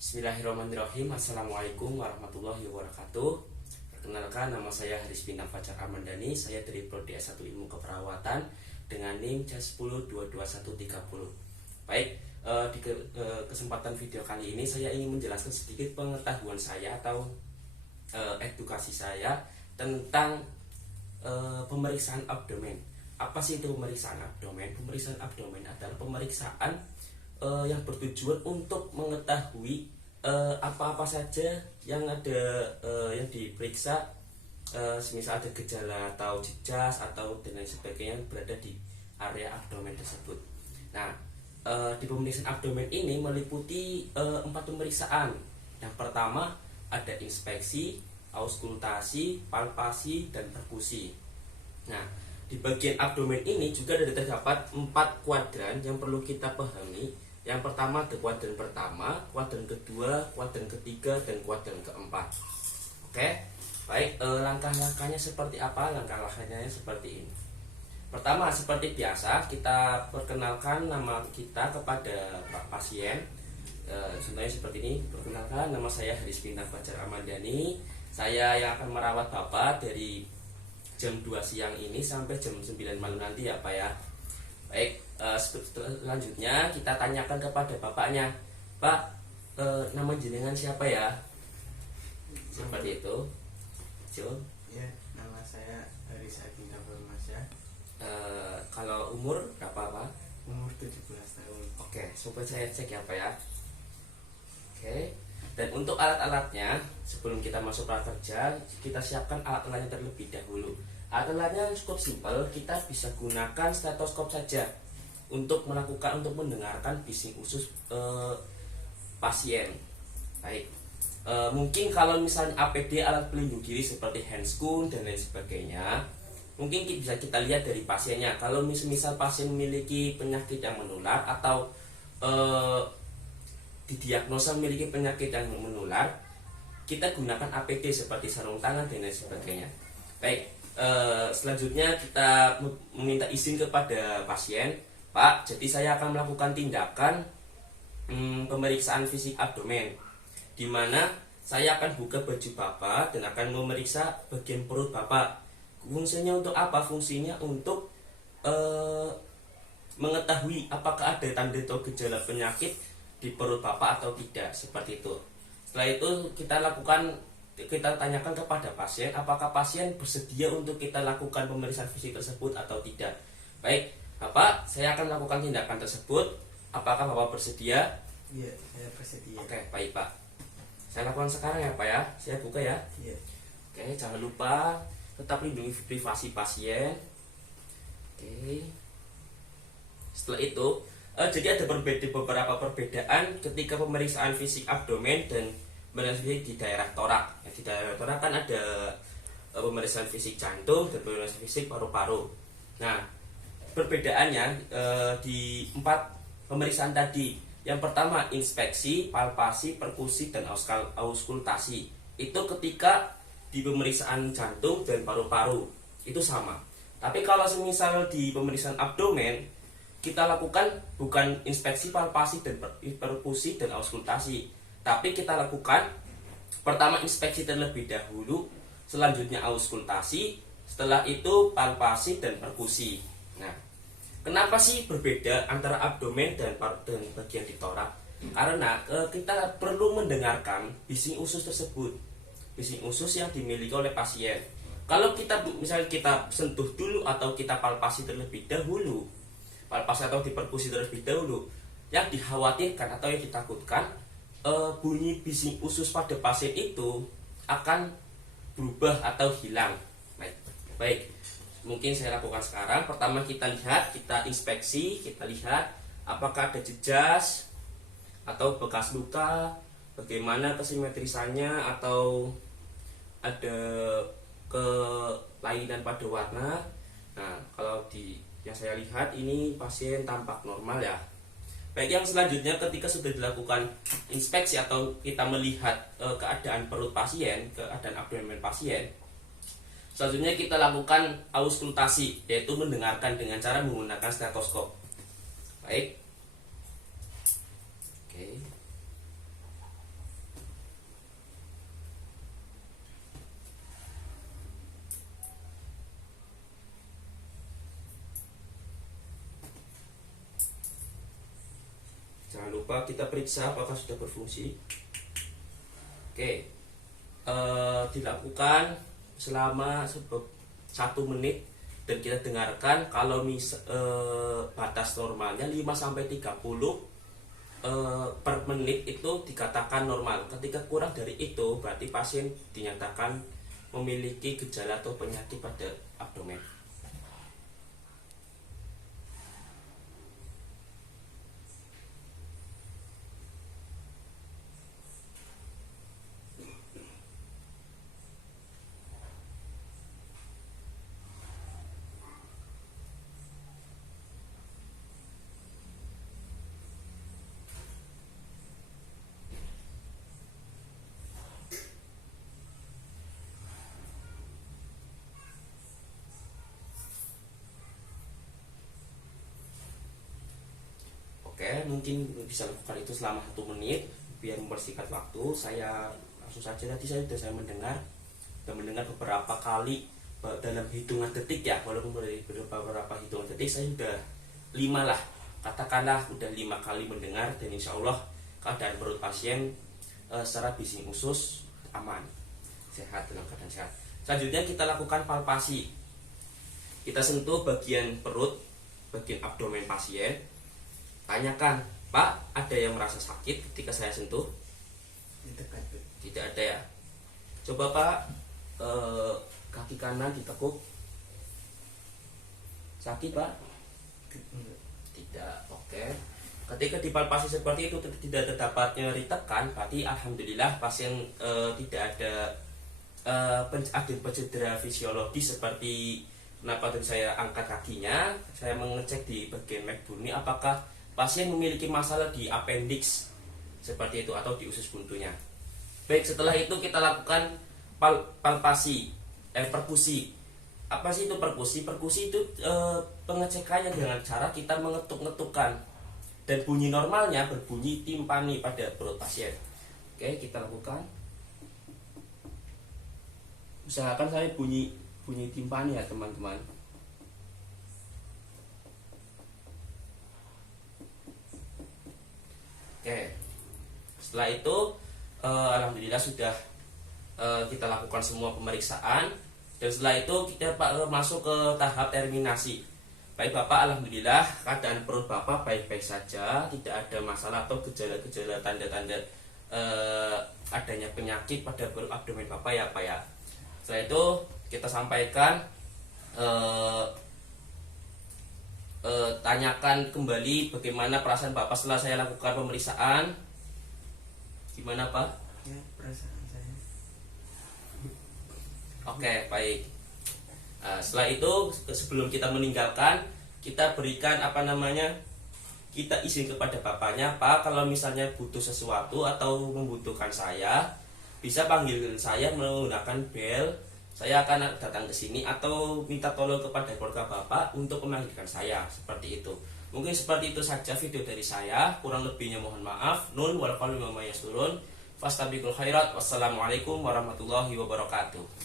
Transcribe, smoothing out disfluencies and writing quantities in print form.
Bismillahirrahmanirrahim. Assalamualaikum warahmatullahi wabarakatuh. Perkenalkan, nama saya Haris Bintang Fajar Amandani. Saya dari Prodi S1 Ilmu Keperawatan dengan NIM C10222130. Baik, di kesempatan video kali ini saya ingin menjelaskan sedikit pengetahuan saya atau edukasi saya tentang pemeriksaan abdomen. Apa sih itu pemeriksaan abdomen? Pemeriksaan abdomen adalah pemeriksaan yang bertujuan untuk mengetahui apa-apa saja yang ada yang diperiksa, semisal ada gejala atau jejas atau dan lain sebagainya yang berada di area abdomen tersebut. Nah, di pemeriksaan abdomen ini meliputi 4 pemeriksaan. Yang pertama ada inspeksi, auskultasi, palpasi, dan perkusi. Nah, di bagian abdomen ini juga terdapat 4 kuadran yang perlu kita pahami. Yang pertama ada kuadran pertama, kuadran kedua, kuadran ketiga, dan kuadran keempat. Oke, baik, langkah-langkahnya seperti apa? Langkah-langkahnya seperti ini. Pertama, seperti biasa, kita perkenalkan nama kita kepada pasien. Contohnya seperti ini. Perkenalkan, nama saya Haris Bintang Fajar Amandani. Saya yang akan merawat Bapak dari jam 2 siang ini sampai jam 9 malam nanti ya Pak ya. Baik, selanjutnya kita tanyakan kepada bapaknya, Pak, nama jenengan siapa ya? Seperti itu. Jo? Ya, nama saya Haris Adinda Farmasya. Kalau umur berapa Pak? Umur 17 tahun. Oke, coba saya cek ya Pak ya. Oke, dan untuk alat-alatnya, sebelum kita masuk prakerja, kita siapkan alat-alatnya terlebih dahulu. Alat-alatnya cukup simpel, kita bisa gunakan stetoskop saja untuk mendengarkan bising usus pasien. Baik, mungkin kalau misalnya APD, alat pelindung diri seperti handscoon dan lain sebagainya, mungkin bisa kita lihat dari pasiennya. Kalau misal pasien memiliki penyakit yang menular atau didiagnosa memiliki penyakit yang menular, kita gunakan APD seperti sarung tangan dan lain sebagainya. Baik. Selanjutnya kita meminta izin kepada pasien, Pak, jadi saya akan melakukan tindakan pemeriksaan fisik abdomen, di mana saya akan buka baju Bapak dan akan memeriksa bagian perut Bapak. Fungsinya untuk apa? Fungsinya untuk mengetahui apakah ada tanda atau gejala penyakit di perut Bapak atau tidak, seperti itu. Setelah itu kita tanyakan kepada pasien apakah pasien bersedia untuk kita lakukan pemeriksaan fisik tersebut atau tidak. Baik, Bapak, saya akan melakukan tindakan tersebut. Apakah Bapak bersedia? Iya, saya bersedia. Oke, baik Pak. Saya lakukan sekarang ya Pak ya. Saya buka ya. Iya. Oke, jangan lupa tetap lindungi privasi pasien. Oke. Setelah itu, jadi ada beberapa perbedaan ketika pemeriksaan fisik abdomen dan pemeriksaan fisik di daerah torak. Di daerah torak kan ada pemeriksaan fisik jantung dan pemeriksaan fisik paru-paru. Nah, perbedaannya di 4 pemeriksaan tadi. Yang pertama inspeksi, palpasi, perkusi, dan auskultasi. Itu ketika di pemeriksaan jantung dan paru-paru itu sama. Tapi kalau semisal di pemeriksaan abdomen, kita lakukan bukan inspeksi, palpasi, dan perkusi dan auskultasi, tapi kita lakukan pertama inspeksi terlebih dahulu, selanjutnya auskultasi, setelah itu palpasi dan perkusi. Nah, kenapa sih berbeda antara abdomen dan bagian di torak? Karena kita perlu mendengarkan bising usus tersebut, bising usus yang dimiliki oleh pasien. Kalau misalnya kita sentuh dulu atau kita palpasi terlebih dahulu, palpasi atau diperkusi terlebih dahulu, yang dikhawatirkan atau yang ditakutkan, bunyi bising usus pada pasien itu akan berubah atau hilang. Baik, mungkin saya lakukan sekarang. Pertama kita inspeksi, kita lihat apakah ada jejas atau bekas luka, bagaimana kesimetrisannya atau ada kelainan pada warna. Nah, kalau yang saya lihat ini pasien tampak normal ya. Baik, yang selanjutnya ketika sudah dilakukan inspeksi atau kita melihat keadaan perut pasien, keadaan abdomen pasien, selanjutnya kita lakukan auskultasi, yaitu mendengarkan dengan cara menggunakan stetoskop. Baik. Oke. Jangan lupa kita periksa apakah sudah berfungsi. Oke, dilakukan selama 1 menit dan kita dengarkan. Kalau batas normalnya 5-30 per menit itu dikatakan normal. Ketika kurang dari itu berarti pasien dinyatakan memiliki gejala atau penyakit pada abdomen. Oke, mungkin bisa lakukan itu selama 1 menit biar mempersingkat waktu. Saya langsung saja, tadi saya mendengar beberapa kali dalam hitungan detik ya, walaupun beberapa hitungan detik saya sudah 5 lah, katakanlah udah 5 kali mendengar, dan insya Allah keadaan perut pasien secara bising usus aman, sehat, dalam keadaan sehat. Selanjutnya kita lakukan palpasi. Kita sentuh bagian perut, bagian abdomen pasien. Tanyakan, Pak, ada yang merasa sakit ketika saya sentuh? Tidak ada ya. Coba Pak, kaki kanan ditekuk. Sakit Pak? Tidak. Oke. Ketika dipalpasi seperti itu tidak terdapat nyeri tekan, berarti alhamdulillah pasien tidak ada cedera fisiologis. Seperti kenapa tadi saya angkat kakinya, saya mengecek di bagian McBurney apakah pasien memiliki masalah di appendix seperti itu atau di usus buntunya. Baik, setelah itu kita lakukan palpasi, perkusi. Apa sih itu perkusi? Perkusi itu pengecekannya dengan cara kita mengetuk-ngetukkan, dan bunyi normalnya berbunyi timpani pada perut pasien. Oke, kita lakukan. Usahakan saya bunyi timpani ya teman-teman. Oke, setelah itu alhamdulillah sudah kita lakukan semua pemeriksaan, dan setelah itu kita masuk ke tahap terminasi. Baik Bapak, alhamdulillah keadaan perut Bapak baik-baik saja, tidak ada masalah atau gejala-gejala tanda-tanda adanya penyakit pada perut abdomen Bapak ya Pak ya. Setelah itu kita sampaikan, tanyakan kembali bagaimana perasaan Bapak setelah saya lakukan pemeriksaan. Gimana Pak? Ya, perasaan saya. Oke, baik. Setelah itu sebelum kita meninggalkan, kita berikan kita izin kepada bapaknya, Pak, kalau misalnya butuh sesuatu atau membutuhkan saya, bisa panggil saya menggunakan bel. Saya akan datang ke sini atau minta tolong kepada keluarga Bapak untuk memanggilkan saya, seperti itu. Mungkin seperti itu saja video dari saya. Kurang lebihnya mohon maaf. Nun wal qalu mimma yasturun. Fastabiqul khairat. Wassalamualaikum warahmatullahi wabarakatuh.